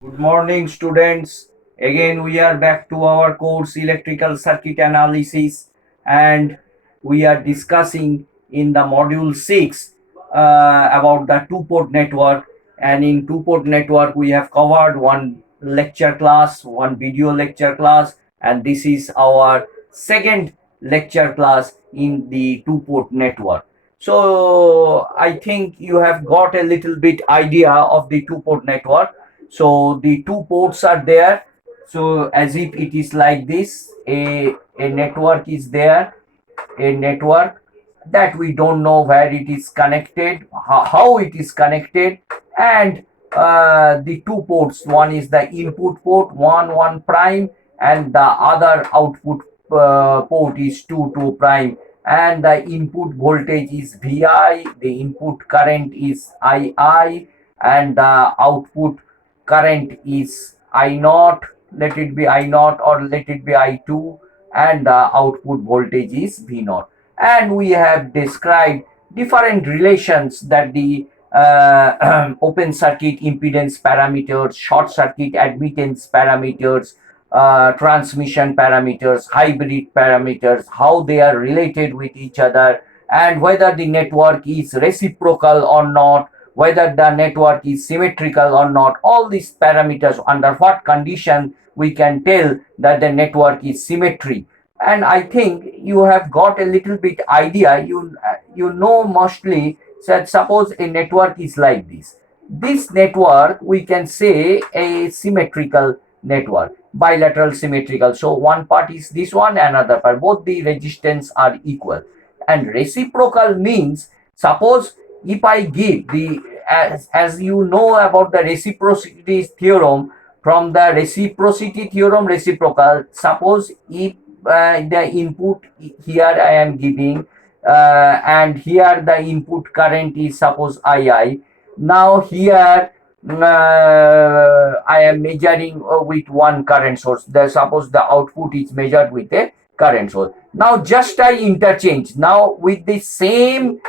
Good morning, students. Again, we are back to our course Electrical Circuit Analysis, and we are discussing in the module 6 about the two-port network. And in two-port network, we have covered one lecture class, one video lecture class, and this is our second lecture class in the two-port network. So I think you have got a little bit idea of the two-port network. So the two ports are there, so as if it is like this, a network is there, a network that we don't know where it is connected, how it is connected, and the two ports, one is the input port 1 prime, and the other output port is 2 prime, and the input voltage is Vi, the input current is Ii, and the output current is I naught, let it be I naught or let it be I2, and the output voltage is V naught. And we have described different relations that the open circuit impedance parameters, short circuit admittance parameters, transmission parameters, hybrid parameters, how they are related with each other, and whether the network is reciprocal or not, whether the network is symmetrical or not. All these parameters, under what condition we can tell that the network is symmetry. And I think you have got a little bit idea. You know mostly that suppose a network is like this network we can say a symmetrical network, bilateral symmetrical. So one part is this one, another part, both the resistance are equal. And reciprocal means, suppose if I give the, as you know about the reciprocity theorem, from the reciprocity theorem, reciprocal, suppose if the input here I am giving, and here the input current is suppose II. Now here I am measuring with one current source. Suppose the output is measured with a current source. Now just I interchange now with the same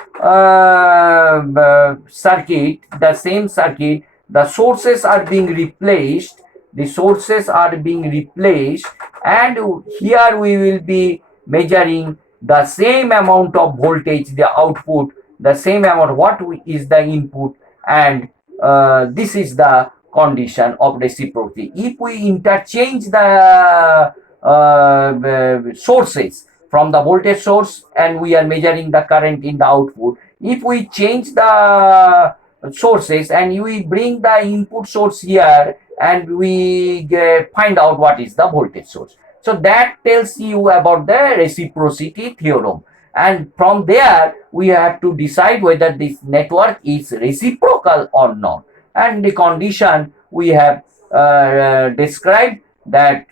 circuit, the sources are being replaced. The sources are being replaced, and here we will be measuring the same amount of voltage, the output, the same amount what is the input, and this is the condition of reciprocity. If we interchange the sources from the voltage source and we are measuring the current in the output, if we change the sources and we bring the input source here and we find out what is the voltage source, so that tells you about the reciprocity theorem. And from there we have to decide whether this network is reciprocal or not. And the condition we have described, that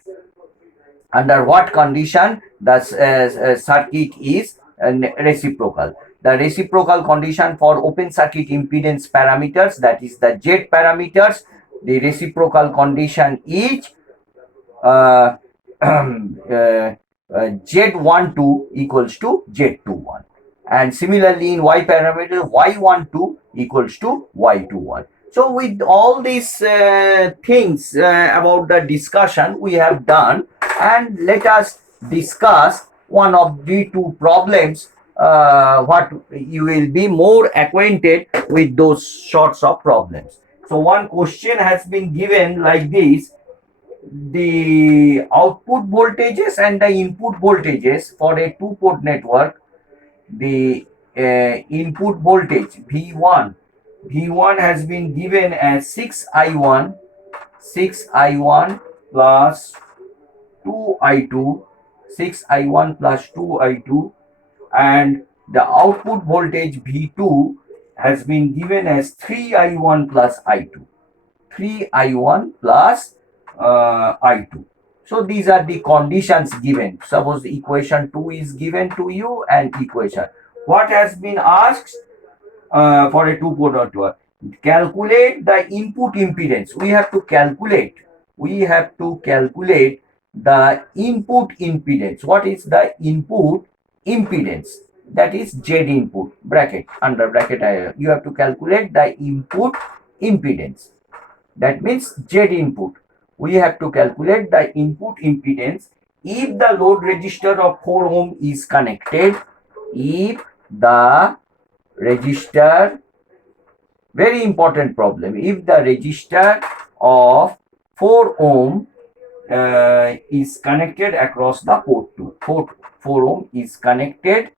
under what condition the circuit is reciprocal. The reciprocal condition for open circuit impedance parameters, that is the Z parameters, the reciprocal condition is uh, Z12 equals to Z21. And similarly in Y parameter, Y12 equals to Y21. So with all these things about the discussion we have done, and let us discuss one of the two problems, what you will be more acquainted with those sorts of problems. So one question has been given like this: the output voltages and the input voltages for a two-port network, the input voltage V1 has been given as 6I1 plus 2I2, 6I1 plus 2I2, and the output voltage V2 has been given as 3I1 plus I2, 3I1 plus I2. So these are the conditions given. Suppose equation 2 is given to you, and equation. What has been asked for a two-port network? Calculate the input impedance. We have to calculate the input impedance. What is the input impedance? That is Z input, bracket, under bracket, you have to calculate the input impedance. that means Z input. We have to calculate the input impedance if the load resistor of 4 ohm is connected. If the resistor, very important problem, if the resistor of 4 ohm is connected across the port 2, 4 ohm is connected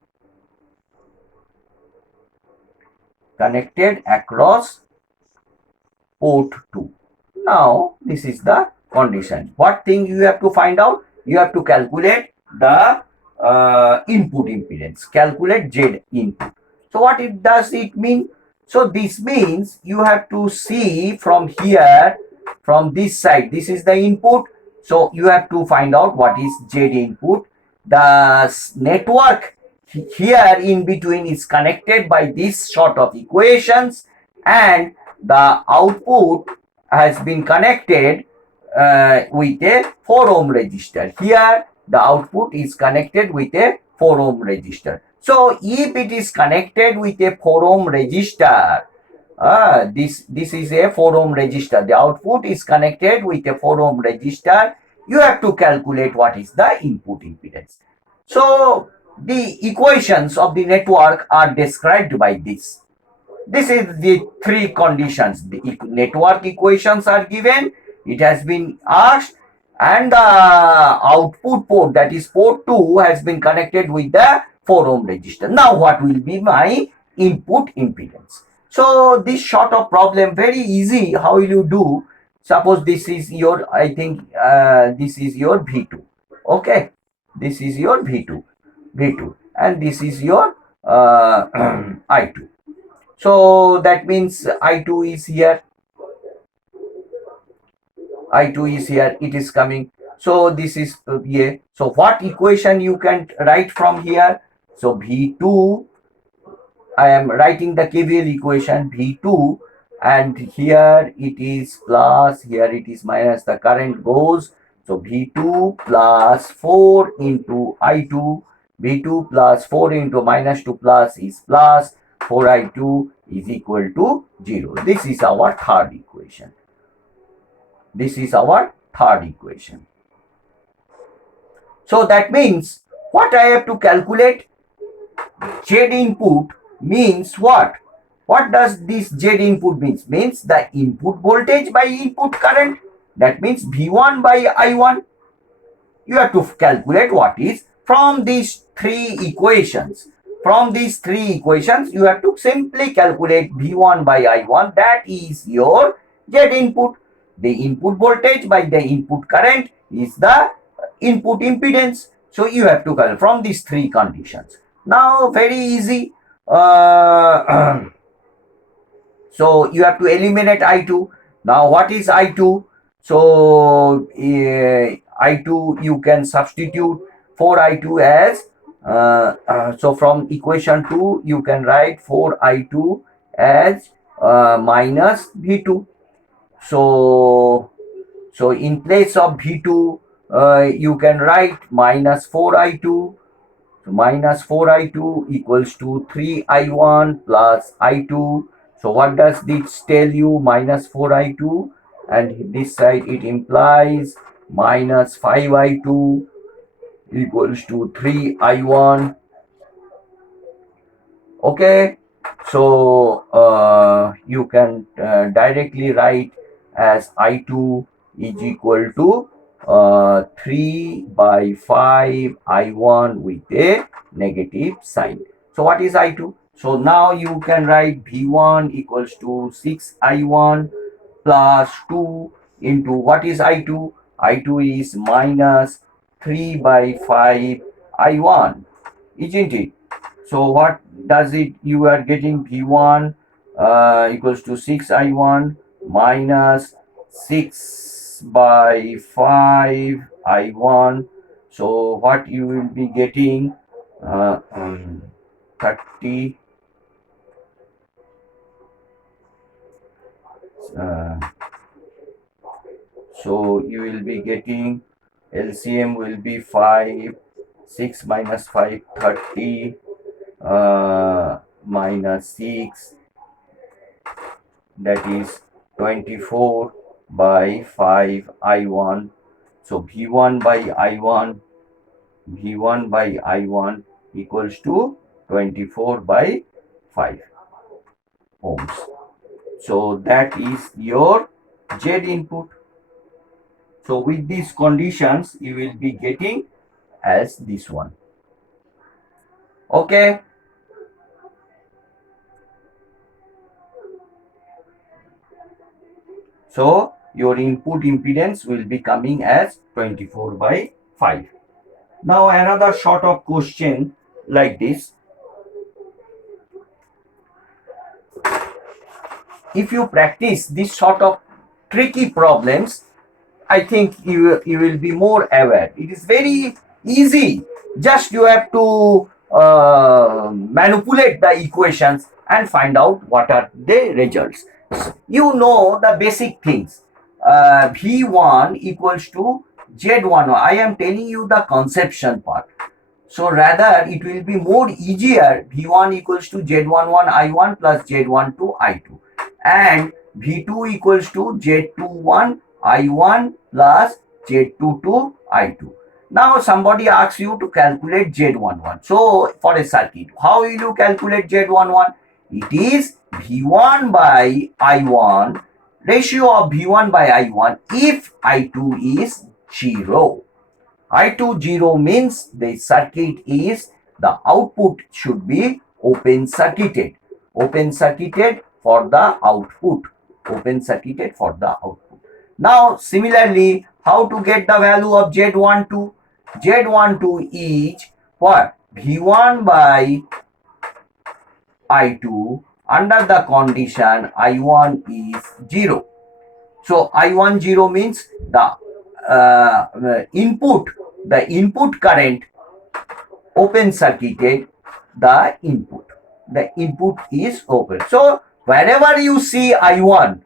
across port 2. Now this is the condition. What thing you have to find out? You have to calculate the input impedance, calculate Z input. So what it does it mean? So this means you have to see from here, from this side, this is the input. So you have to find out what is Z input. The network here in between is connected by this sort of equations, and the output has been connected with a 4 ohm resistor. Here the output is connected with a 4 ohm resistor. So if it is connected with a 4 ohm resistor, this is a 4 ohm resistor, the output is connected with a 4 ohm resistor, you have to calculate what is the input impedance. So the equations of the network are described by this. This is the three conditions. The network equations are given, it has been asked, and the output port, that is port 2, has been connected with the 4 ohm resistor. Now what will be my input impedance? So this sort of problem, very easy. How will you do? Suppose this is your, I think this is your V2. Okay, this is your V2, and this is your I2. So that means I2 is here, it is coming. So this is here. So what equation you can write from here? So V2, I am writing the KVL equation V2, and here it is plus, here it is minus, the current goes. So V2 plus 4 into I2, V2 plus 4 into minus 2 plus is plus, 4I2 is equal to 0. This is our third equation. So that means what I have to calculate? Z input means what? What does this Z input means? Means the input voltage by input current. That means V1 by I1. You have to calculate what is from these three equations. From these three equations, you have to simply calculate V1 by I1. That is your Z input. The input voltage by the input current is the input impedance. So you have to calculate from these three conditions. Now very easy. So you have to eliminate I2. Now what is I2? So I2 you can substitute for I2 as so from equation 2 you can write for I2 as minus V2. So in place of V2 you can write minus 4I2. So minus 4I2 equals to 3I1 plus I2. So what does this tell you? Minus 4I2, and this side it implies minus 5I2 equals to 3I1. Okay, so you can directly write as I2 is equal to 3 by 5 I1 with a negative sign. So what is I2? So now you can write V1 equals to 6 I1 plus 2 into what is I2? I2 is minus 3 by 5 I1, isn't it? So what does it? You are getting V1 equals to 6I1 minus 6 by 5 I1. So what you will be getting 30. Uh, so you will be getting LCM will be 5, 6 minus 5, 30 minus 6, that is 24. by 5 I1. So V1 by I1, V1 by I1 equals to 24 by 5 ohms. So that is your Z input. So with these conditions, you will be getting as this one. Okay. So your input impedance will be coming as 24 by 5. Now another sort of question like this. If you practice this sort of tricky problems, I think you will be more aware. It is very easy. Just you have to manipulate the equations and find out what are the results. You know the basic things. V1 equals to Z11. I am telling you the conception part. So rather it will be more easier. V1 equals to Z11 I1 plus Z12 I2, and V2 equals to Z21 I1 plus Z22 I2. Now somebody asks you to calculate Z11. So for a circuit, how will you calculate Z11? It is V1 by I1, ratio of V1 by I1 if I2 is 0. I2 0 means the circuit is, the output should be open circuited. Open circuited for the output. Open circuited for the output. Now similarly, how to get the value of Z12? Z12 is what? V1 by I2 under the condition I1 is 0. So I1 0 means the input current open circuited, the input is open. So wherever you see I1,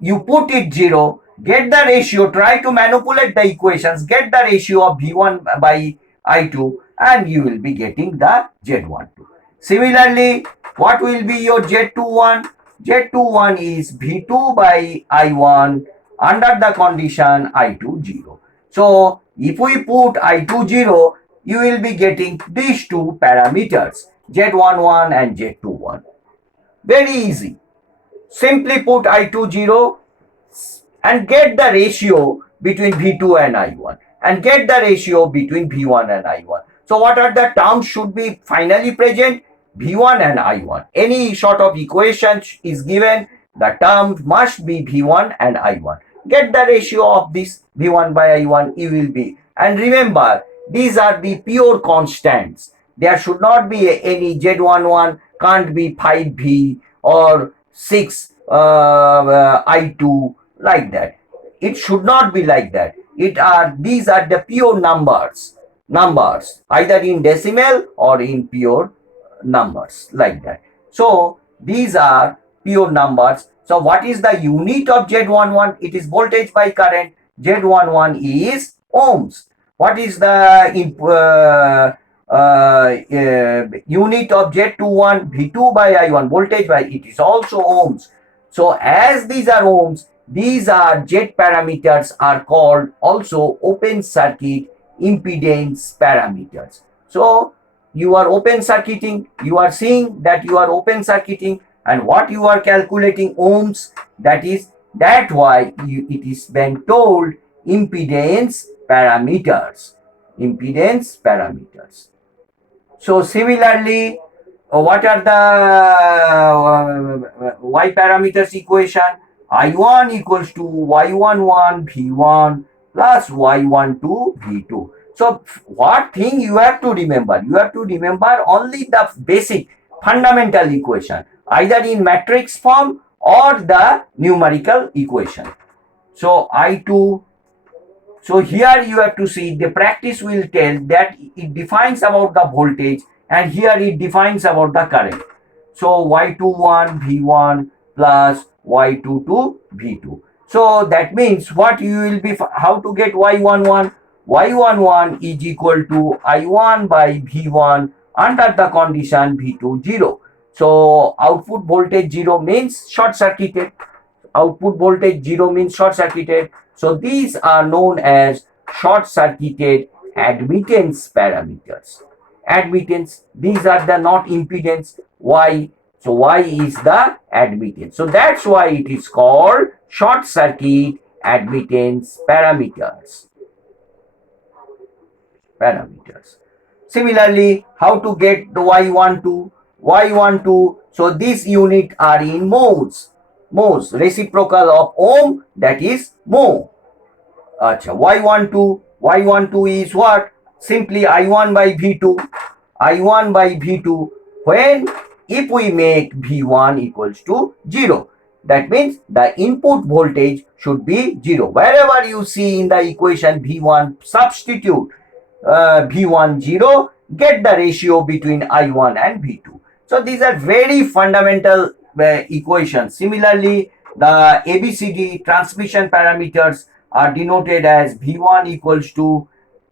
you put it 0, get the ratio, try to manipulate the equations, get the ratio of V1 by I2, and you will be getting the Z12. Similarly, what will be your Z21? Z21 is V2 by I1 under the condition I2 0. So if we put I2 0, you will be getting these two parameters, Z11 and Z21. Very easy. Simply put I2 0 and get the ratio between V2 and I1 and get the ratio between V1 and I1. So what are the terms should be finally present? V1 and I1. Any sort of equation is given, the term must be V1 and I1. Get the ratio of this V1 by I1, you will be. And remember, these are the pure constants. There should not be any Z11, can't be 5V or 6 I2, like that. It should not be like that. These are the pure numbers either in decimal or in pure numbers, like that. So these are pure numbers. So what is the unit of Z11? It is voltage by current. Z11 is ohms. What is the unit of Z21? V2 by I1, voltage by, it is also ohms. So as these are ohms, these are Z parameters are called also open circuit impedance parameters. So you are open circuiting, you are seeing that you are open circuiting, and what you are calculating ohms, that why it is been told impedance parameters. Impedance parameters. So similarly, what are the y parameters equation? I1 equals to y11 V1 plus y12 V2. So what thing you have to remember? You have to remember only the basic fundamental equation, either in matrix form or the numerical equation. So I2, so here you have to see, the practice will tell that it defines about the voltage, and here it defines about the current. So Y21 V1 plus Y22 V2. So that means what you will be, how to get Y11? Y11 is equal to I1 by V1 under the condition V2 0. So output voltage 0 means short circuited. output voltage 0 means short circuited. So these are known as short circuited admittance parameters. Admittance, these are the not impedance. Why? So Y is the admittance. So that's why it is called short circuit admittance parameters. Similarly, how to get the Y12? Y12, so these units are in moles. Moles, reciprocal of ohm, that is mho. Acha, Y12 is what? Simply I1 by V2. I1 by V2 when if we make V1 equals to 0. That means the input voltage should be 0. Wherever you see in the equation V1, substitute V1 0, get the ratio between I1 and V2. So these are very fundamental equations. Similarly, the ABCD transmission parameters are denoted as V1 equals to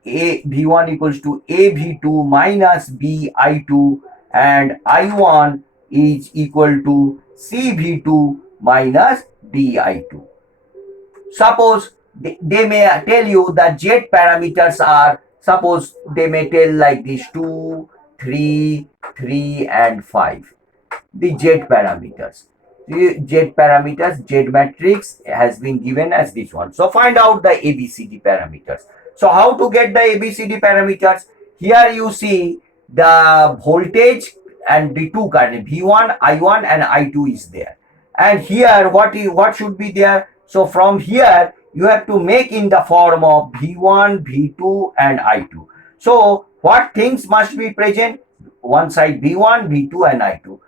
AV2 minus BI2, and I1 is equal to CV2 minus DI2. Suppose they may tell you that Z parameters are, suppose they may tell like this 2, 3, 3 and 5. The Z parameters. The Z parameters, Z matrix has been given as this one. So find out the ABCD parameters. So how to get the ABCD parameters? Here you see the voltage and the two current V1, I1 and I2 is there. And here what should be there? So from here you have to make in the form of V1, V2 and I2. So what things must be present? One side V1, V2 and I2.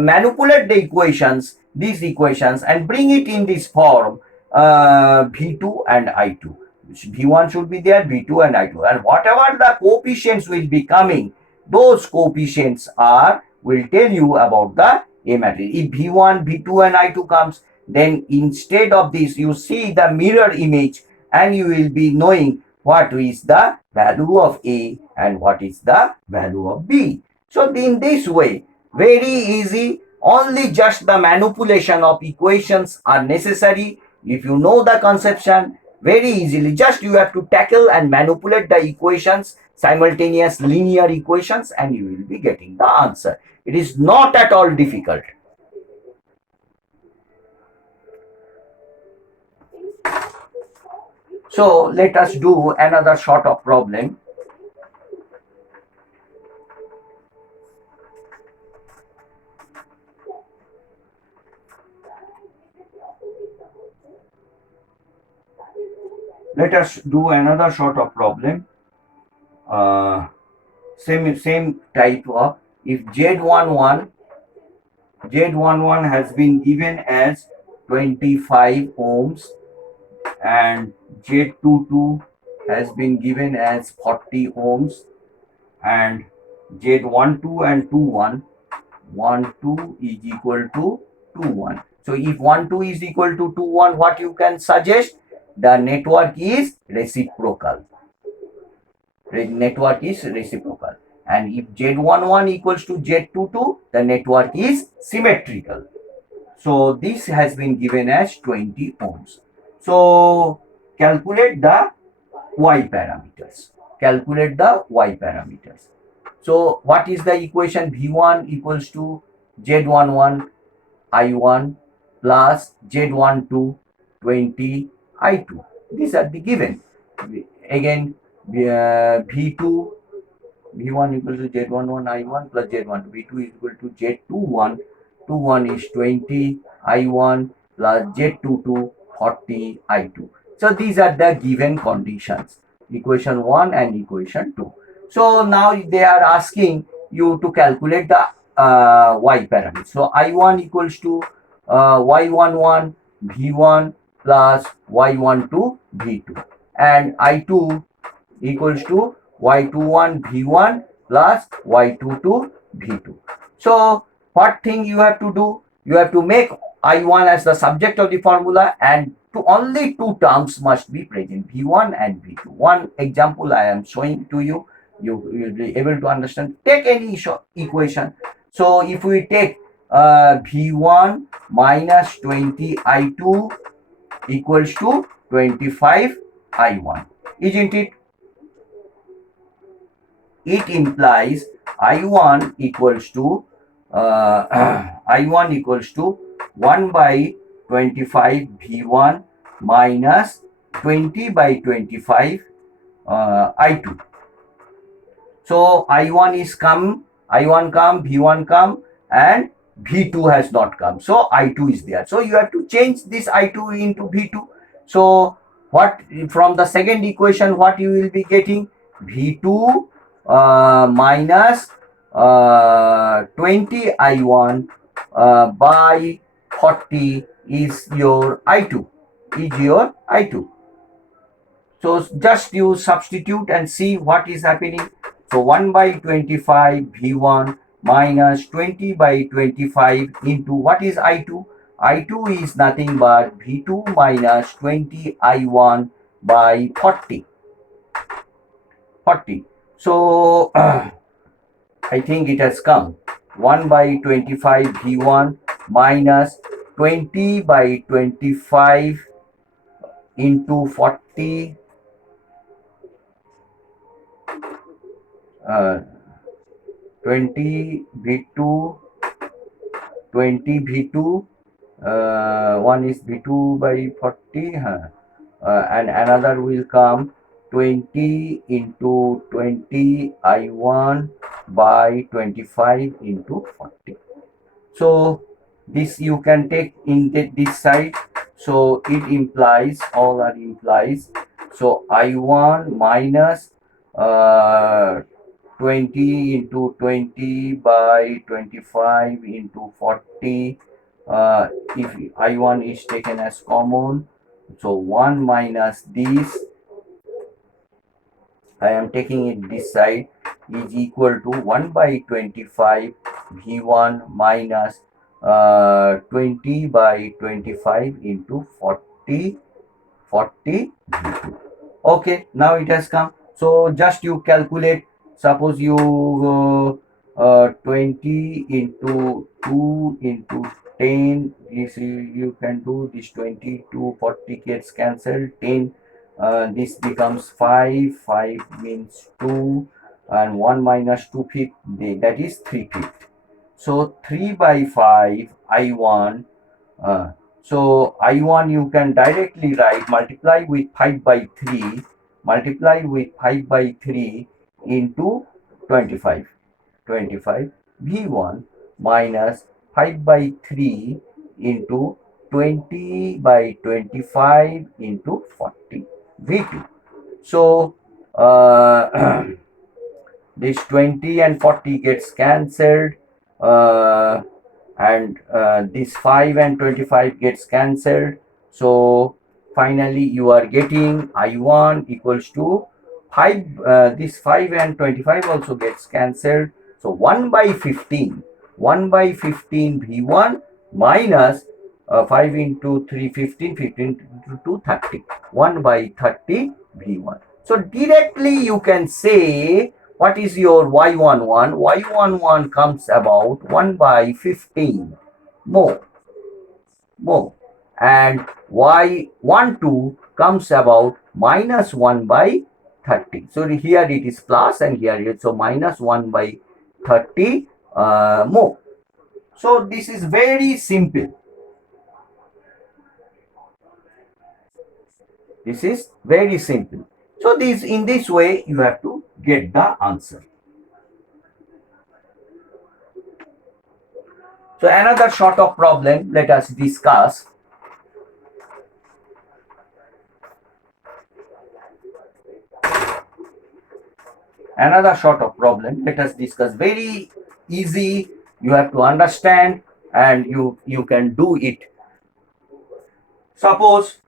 Manipulate the equations, these equations, and bring it in this form, V2 and I2. V1 should be there, V2 and I2, and whatever the coefficients will be coming, those coefficients will tell you about the A matrix. If V1, V2 and I2 comes, then instead of this you see the mirror image and you will be knowing what is the value of A and what is the value of B. So in this way, very easy, only just the manipulation of equations are necessary. If you know the conception, very easily, just you have to tackle and manipulate the equations, simultaneous linear equations, and you will be getting the answer. It is not at all difficult. So let us do another sort of problem. Let us do another sort of problem. Same type of, if Z11 has been given as 25 ohms and Z22 has been given as 40 ohms, and Z12 and 21, 12 is equal to 21. So if 12 is equal to 21, what you can suggest? The network is reciprocal. Network is reciprocal. And if Z11 equals to Z22, the network is symmetrical. So this has been given as 20 ohms. So calculate the Y parameters. Calculate the Y parameters. So what is the equation? V1 equals to Z11 I1 plus Z12 20 I2. These are the given. Again, V2, V1 equals to Z11 I1 plus Z12. V2 is equal to Z21. 21 is 20 I1 plus Z22 40 I2. So these are the given conditions. Equation 1 and equation 2. So now they are asking you to calculate the Y parameters. So I1 equals to Y11 V1 plus Y12 V2, and I2 equals to Y21 V1 plus Y22 V2. So what thing you have to do? You have to make I1 as the subject of the formula, and only two terms must be present, V1 and V2. One example I am showing to you. You will be able to understand. Take any equation. So if we take V1 minus 20 I2 equals to 25 I1, isn't it? It implies I1 equals to I1 equals to 1 by 25 V1 minus 20 by 25 I2. So I1 is come, I1 come, V1 come, and V2 has not come. So I2 is there. So you have to change this I2 into V2. So what from the second equation, what you will be getting? V2 minus 20 I1 by 40 is your I2. Is your I2. So just you substitute and see what is happening. So 1 by 25 V1 minus 20 by 25 into what is I2? I2 is nothing but V2 minus 20 I1 by 40. So I think it has come. 1 by 25 V1 minus 20 by 25 into 40 20 V2 20 V2 one is V2 by 40 and another will come 20 into 20 I1 by 25 into 40. So this you can take in this side. So it implies, all are implies. So I1 minus 20 into 20 by 25 into 40. If I1 is taken as common, so 1 minus this, I am taking it this side, is equal to 1 by 25 V1 minus 20 by 25 into 40 V2. Okay, now it has come. So just you calculate. Suppose you 20 into 2 into 10. This you can do this. 20 to 40 gets cancelled. 10. This becomes 5. 5 means 2, and 1 minus 2 fifth, that is 3 fifth. So 3 by 5 I1. So I1 you can directly write, multiply with 5 by 3, multiply with 5 by 3 into 25. V1 minus 5 by 3 into 20 by 25 into 40 V2. So this 20 and 40 gets cancelled, and this 5 and 25 gets cancelled. So finally you are getting I1 equals to 5. This 5 and 25 also gets cancelled. So 1 by 15 V1 minus 5 into 3 15 into 2 30, 1 by 30 V1. So directly you can say what is your y11? Y11 comes about 1 by 15 more, and y12 comes about minus 1 by 30. So here it is plus and here it is, so minus 1 by 30 more. So this is very simple. This is very simple. So this, in this way you have to get the answer. So another sort of problem, let us discuss. Another sort of problem, let us discuss. Very easy, you have to understand and you can do it. Suppose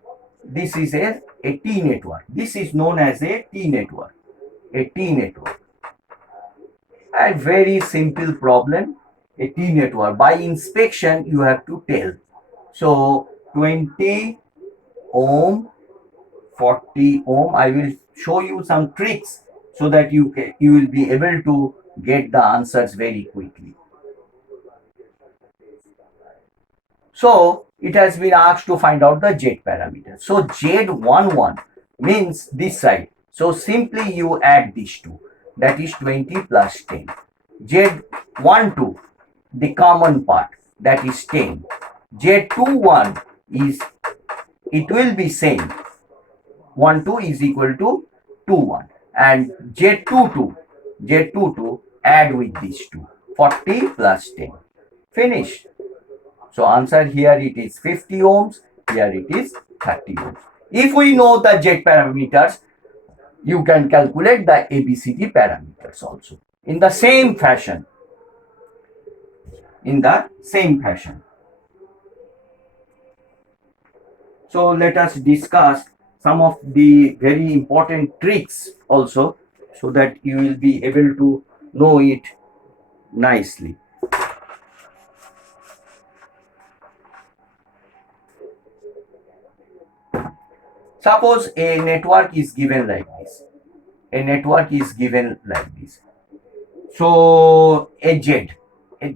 this is a T network. This is known as a T network. A T network. A very simple problem. A T network. By inspection, you have to tell. So 20 ohm, 40 ohm. I will show you some tricks so that you will be able to get the answers very quickly. So it has been asked to find out the Z parameter. So Z11 means this side. So simply you add these two. That is 20 plus 10. Z12, the common part, that is 10. Z21 is, it will be same. 1 2 is equal to 2 1. And Z22 add with these two. 40 plus 10. Finish. So answer here it is 50 ohms, here it is 30 ohms. If we know the Z parameters, you can calculate the ABCD parameters also in the same fashion. So let us discuss some of the very important tricks also, so that you will be able to know it nicely. Suppose a network is given like this. So a Z.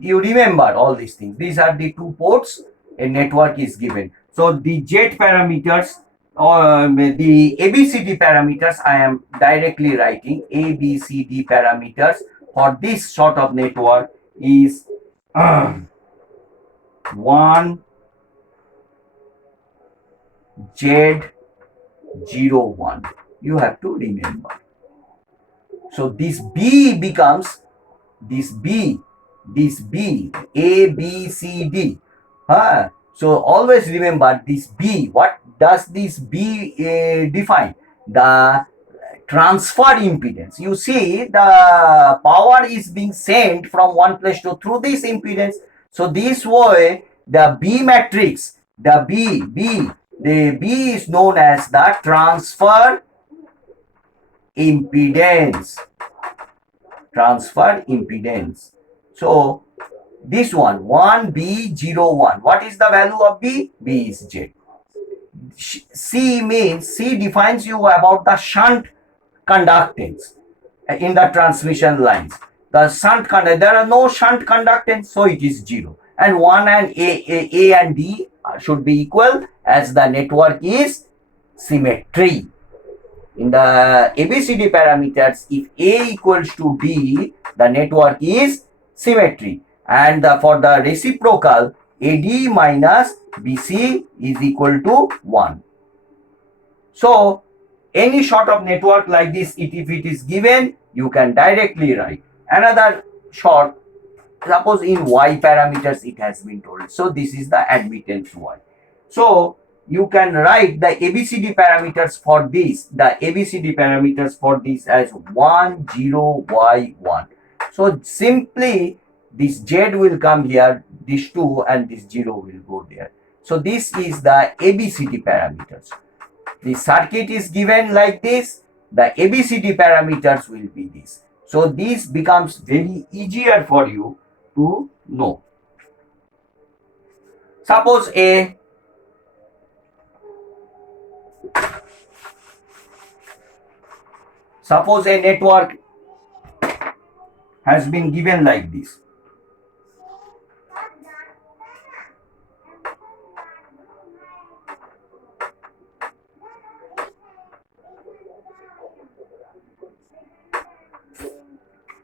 You remember all these things. These are the two ports. A network is given. So the Z parameters or the ABCD parameters, I am directly writing ABCD parameters for this sort of network is 1 Z01. You have to remember. So this B becomes this B, A, B, C, D. So always remember this B. What does this B define? The transfer impedance. You see, the power is being sent from one place to through this impedance. So this way, the B matrix, the B is known as the transfer impedance. So this one 1B01. What is the value of B? B is Z. C defines you about the shunt conductance in the transmission lines. The shunt conductance, there are no shunt conductance, so it is 0. And 1 and A and D should be equal, as the network is symmetry. In the ABCD parameters, if A equals to D, the network is symmetry. And for the reciprocal, AD minus BC is equal to 1. So any sort of network like this, if it is given, you can directly write. Another short, suppose in Y parameters it has been told. So this is the admittance Y. So you can write the ABCD parameters for this, as 1 0 Y 1. So simply this Z will come here, this 2 and this 0 will go there. So this is the ABCD parameters. The circuit is given like this, the ABCD parameters will be this. So this becomes very easier for you to know. Suppose a network has been given like this.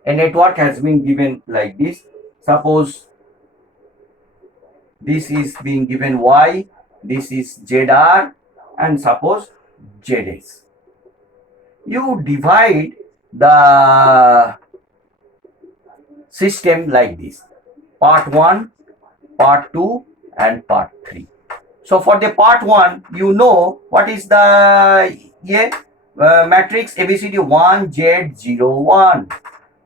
A network has been given like this. Suppose this is being given Y, this is ZR, and suppose ZS. You divide the system like this: part 1, part 2, and part 3. So for the part 1, you know what is the matrix ABCD 1Z01.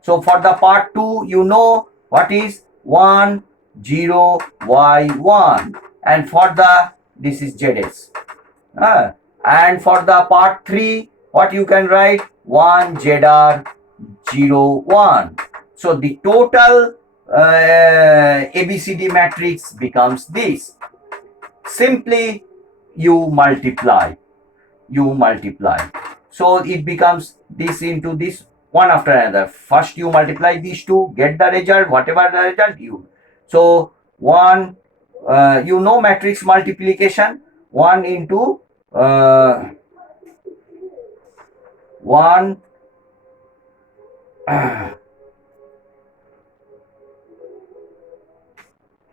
So for the part 2, you know what is 1 0 Y1, and for the this is ZS. And for the part 3, what you can write 1 ZR01. So the total ABCD matrix becomes this. Simply you multiply. So it becomes this into this, one after another. First you multiply these two, get the result, whatever the result you. So 1 you know matrix multiplication, 1 into 1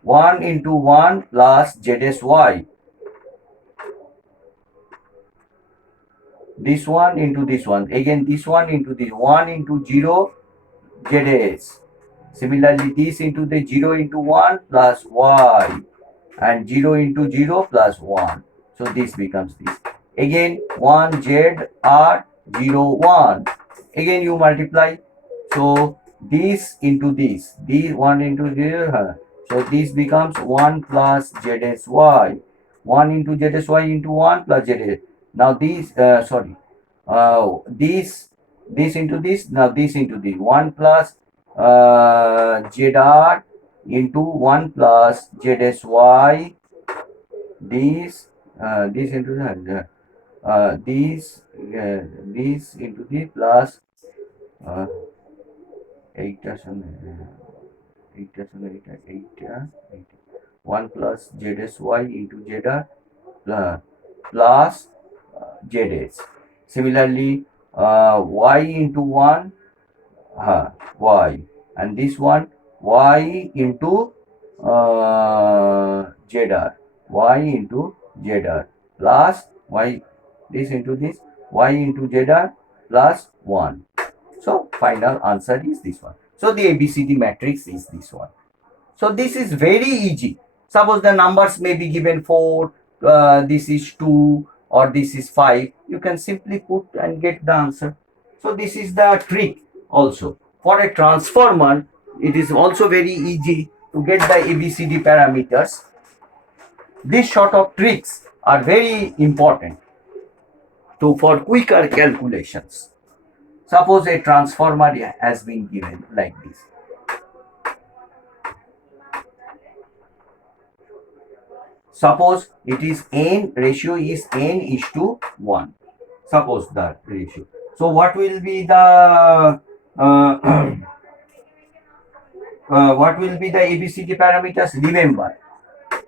1 into 1 plus ZSY. This one into this one. Again, this one into this. 1 into 0 ZS. Similarly, this into the 0 into 1 plus Y. And 0 into 0 plus 1. So this becomes this. Again, 1 Z R 0 1. Again, you multiply. So this into this. This 1 into 0. So this becomes 1 plus ZSY. 1 into ZSY into 1 plus ZS. Now this, this into this. Now this into this. 1 plus ZR into 1 plus ZSY. This into that. This into this plus 8 1 plus ZSY into ZR plus ZS. Similarly, Y into 1 Y, and this one Y into ZR, Y into ZR plus Y, this into this, Y into ZR plus 1. So final answer is this one. So the ABCD matrix is this one. So this is very easy. Suppose the numbers may be given 4, this is 2, or this is 5. You can simply put and get the answer. So this is the trick also. For a transformer, it is also very easy to get the ABCD parameters. These sort of tricks are very important for quicker calculations. Suppose a transformer has been given like this. Suppose it is n, ratio is n is to 1. Suppose the ratio. So what will be the what will be the ABCD parameters? Remember,